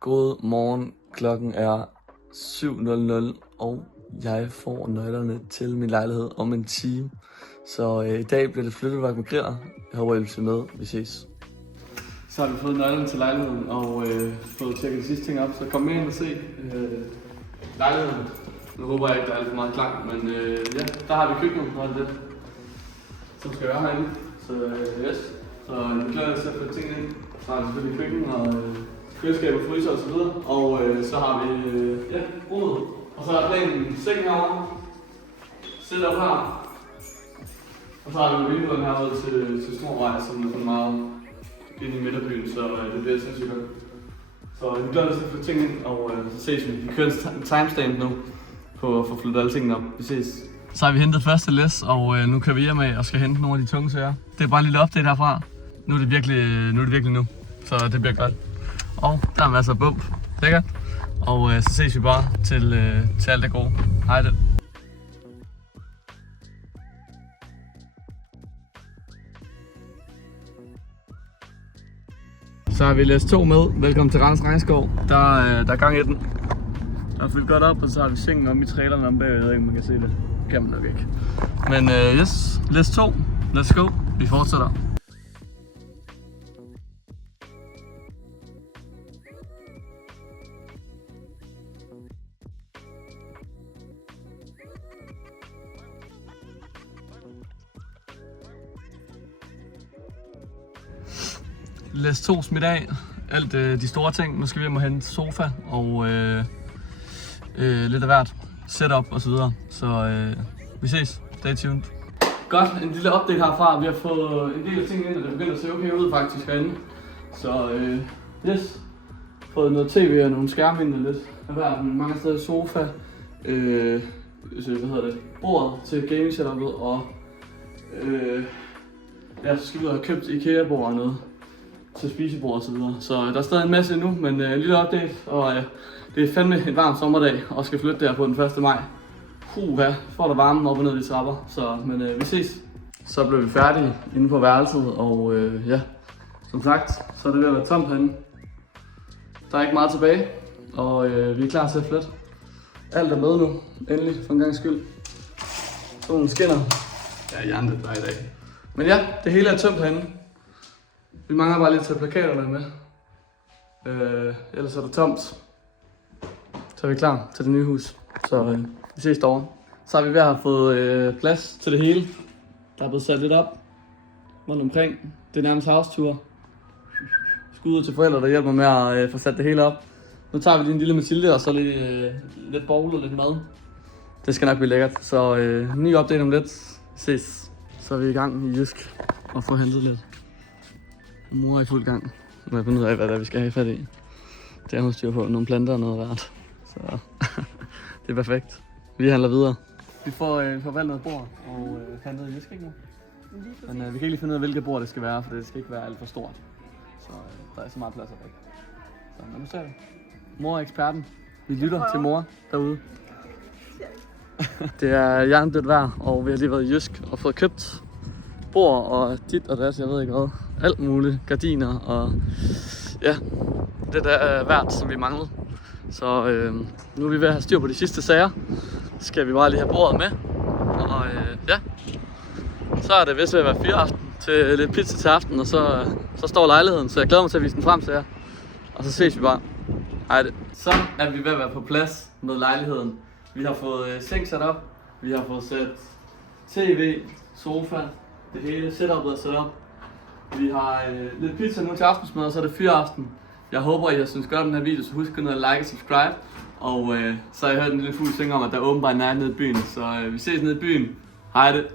God morgen, klokken er 7:00, og jeg får nøglerne til min lejlighed om en time. Så i dag bliver det flytteværk med griller. Jeg håber, I vil se med. Vi ses. Så har vi fået nøglerne til lejligheden og fået tjekket de sidste ting op. Så kom med ind og se lejligheden. Nu håber jeg ikke, der er alt for meget klar, men ja, der har vi køkkenet og alt det, som skal være herinde. Så yes. Så vi glæder os til at flytte tingene ind. Så har vi selvfølgelig køkken og køleskab og fryser og så videre. Og så har vi rummet. Og så er der en seng herovre. Sæt op her. Og så har vi vinduerne herude til Storvej, som er sådan meget inde i midterbyen, så det bliver sindssygt godt. Så vi glæder os til at flytte tingene ind, og så ses vi. Vi kører en timestamp nu på at få flyttet alle tingene op. Vi ses. Så har vi hentet første læs, og nu kører vi hjem af og skal hente nogle af de tunge sager. Det er bare en lille update herfra. Nu er det virkelig nu, så det bliver godt. Og der er masser af bump. Lækkert. Og så ses vi bare til alt det gode. Hej det. Så har vi læs 2 med. Velkommen til Randers Regnskov. Der er gang i den. Der er fyldt godt op, og så har vi sengen om i trailerne om bagved. Jeg ved ikke, om man kan se det. Det kan man nok ikke. Men yes, læs 2. Let's go. Vi fortsætter. Læs 2 smidt af. Alt de store ting. Nu skal vi hjem og hente sofa og lidt af hvert. Setup og så videre. Så vi ses. Stay tuned. Godt, en lille update herfra. Vi har fået en del af ting ind, og det begynder at se okay ud faktisk herinde. Så yes. Fået noget tv og nogle skærme ind lidt af hvert. Mange steder sofa. Bordet til gaming setupet og ja, så skal vi have købt IKEA-bord og noget til spisebord og så videre. Så der er stadig en masse endnu, men en lille update, og det er fandme en varm sommerdag, og skal flytte der på den 1. maj. Får der varmen op og ned i trapper, så men vi ses. Så blev vi færdige inde på værelset, og ja, som sagt, så er det ved at være tomt herinde. Der er ikke meget tilbage, og vi er klar til at flytte. Alt er med nu, endelig, for en gang skyld. Solen skinner. Ja, hjernet der i dag. Men ja, det hele er tømt herinde. Vi mangler bare lidt til plakaterne med. Ellers er det tomt. Så er vi klar til det nye hus. Så vi ses derovre. Så har vi ved at have fået plads til det hele. Der er blevet sat lidt op rundt omkring. Det er nærmest house-tour. Skud ud til forældre, der hjælper med at få sat det hele op. Nu tager vi lige en lille Mathilde og så lidt bowl og lidt mad. Det skal nok blive lækkert. Så ny update om lidt. Ses. Så er vi i gang i Jysk og får hentet lidt. Mor er i fuld gang. Nu er jeg fundet ud af, hvad der vi skal have fat i. Det er hun styr på. Nogle planter og noget rart. Så det er perfekt. Vi handler videre. Vi får valgt noget bord og handlet i Jysk, ikke nu? Men vi kan ikke lige finde ud af, hvilket bord det skal være, for det skal ikke være alt for stort. Så der er så meget plads væk. Så men nu ser vi. Mor er eksperten. Vi lytter til mor derude. Det er jerndødt vejr, og vi har lige været i Jysk og fået købt bord og dit og dat, jeg ved ikke hvad. Alt muligt. Gardiner og ja, det der er værd, som vi manglede. Så nu er vi ved at have styr på de sidste sager. Så skal vi bare lige have bordet med. Og ja, så er det vist ved at være 4 aften til lidt pizza til aften, og så står lejligheden. Så jeg glæder mig til at vise den frem til jer. Og så ses vi bare. Hej det. Så er vi ved at være på plads med lejligheden. Vi har fået seng sat op. Vi har fået sat tv, sofa, det hele setupet er sat op. Vi har lidt pizza nu til aftensmad, og så er det fyreaften. Jeg håber, I har synes godt om den her video, så husk at like og subscribe. Og så har jeg hørt en lille fugl synge om, at der er åbenbart nær nede i byen. Så vi ses nede i byen. Hej det.